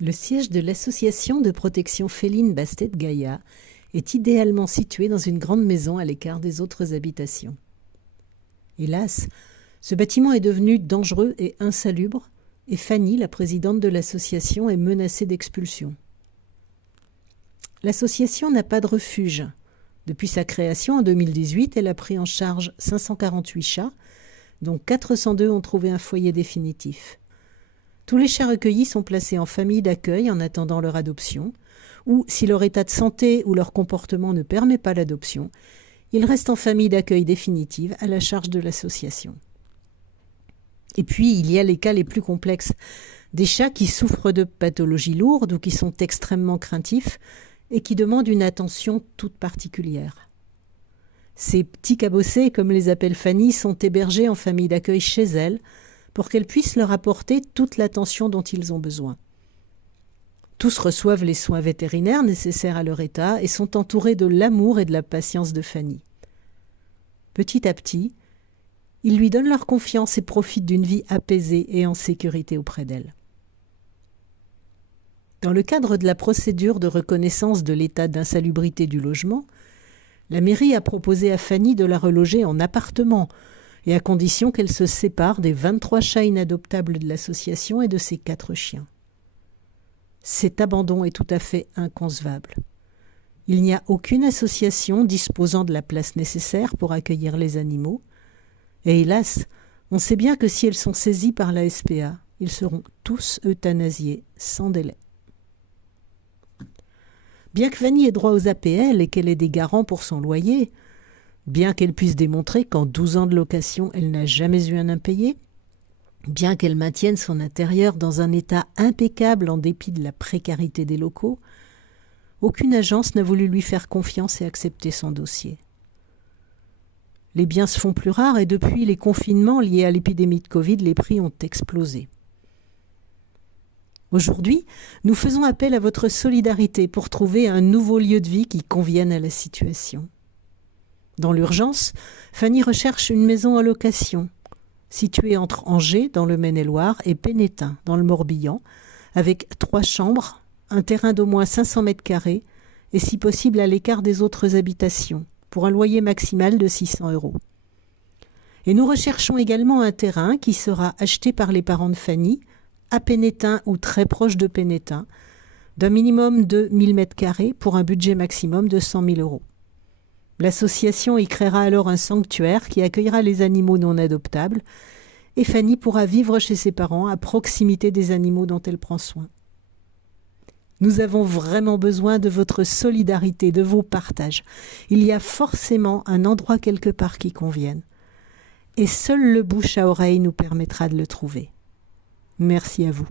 Le siège de l'association de protection féline Bastet-Gaïa est idéalement situé dans une grande maison à l'écart des autres habitations. Hélas, ce bâtiment est devenu dangereux et insalubre et Fanny, la présidente de l'association, est menacée d'expulsion. L'association n'a pas de refuge. Depuis sa création en 2018, elle a pris en charge 548 chats, dont 402 ont trouvé un foyer définitif. Tous les chats recueillis sont placés en famille d'accueil en attendant leur adoption, ou si leur état de santé ou leur comportement ne permet pas l'adoption, ils restent en famille d'accueil définitive à la charge de l'association. Et puis, il y a les cas les plus complexes, des chats qui souffrent de pathologies lourdes ou qui sont extrêmement craintifs et qui demandent une attention toute particulière. Ces petits cabossés, comme les appelle Fanny, sont hébergés en famille d'accueil chez elle, pour qu'elle puisse leur apporter toute l'attention dont ils ont besoin. Tous reçoivent les soins vétérinaires nécessaires à leur état et sont entourés de l'amour et de la patience de Fanny. Petit à petit, ils lui donnent leur confiance et profitent d'une vie apaisée et en sécurité auprès d'elle. Dans le cadre de la procédure de reconnaissance de l'état d'insalubrité du logement, la mairie a proposé à Fanny de la reloger en appartement, et à condition qu'elle se sépare des 23 chats inadoptables de l'association et de ses 4 chiens. Cet abandon est tout à fait inconcevable. Il n'y a aucune association disposant de la place nécessaire pour accueillir les animaux, et hélas, on sait bien que si elles sont saisies par la SPA, ils seront tous euthanasiés sans délai. Bien que Fanny ait droit aux APL et qu'elle ait des garants pour son loyer, bien qu'elle puisse démontrer qu'en 12 ans de location, elle n'a jamais eu un impayé, bien qu'elle maintienne son intérieur dans un état impeccable en dépit de la précarité des locaux, aucune agence n'a voulu lui faire confiance et accepter son dossier. Les biens se font plus rares et depuis les confinements liés à l'épidémie de Covid, les prix ont explosé. Aujourd'hui, nous faisons appel à votre solidarité pour trouver un nouveau lieu de vie qui convienne à la situation. Dans l'urgence, Fanny recherche une maison en location, située entre Angers, dans le Maine-et-Loire, et Pénétin, dans le Morbihan, avec 3 chambres, un terrain d'au moins 500 mètres carrés, et si possible à l'écart des autres habitations, pour un loyer maximal de 600 €. Et nous recherchons également un terrain qui sera acheté par les parents de Fanny, à Pénétin ou très proche de Pénétin, d'un minimum de 1000 mètres carrés pour un budget maximum de 100 000 €. L'association y créera alors un sanctuaire qui accueillera les animaux non adoptables et Fanny pourra vivre chez ses parents à proximité des animaux dont elle prend soin. Nous avons vraiment besoin de votre solidarité, de vos partages. Il y a forcément un endroit quelque part qui convienne. Et seul le bouche à oreille nous permettra de le trouver. Merci à vous.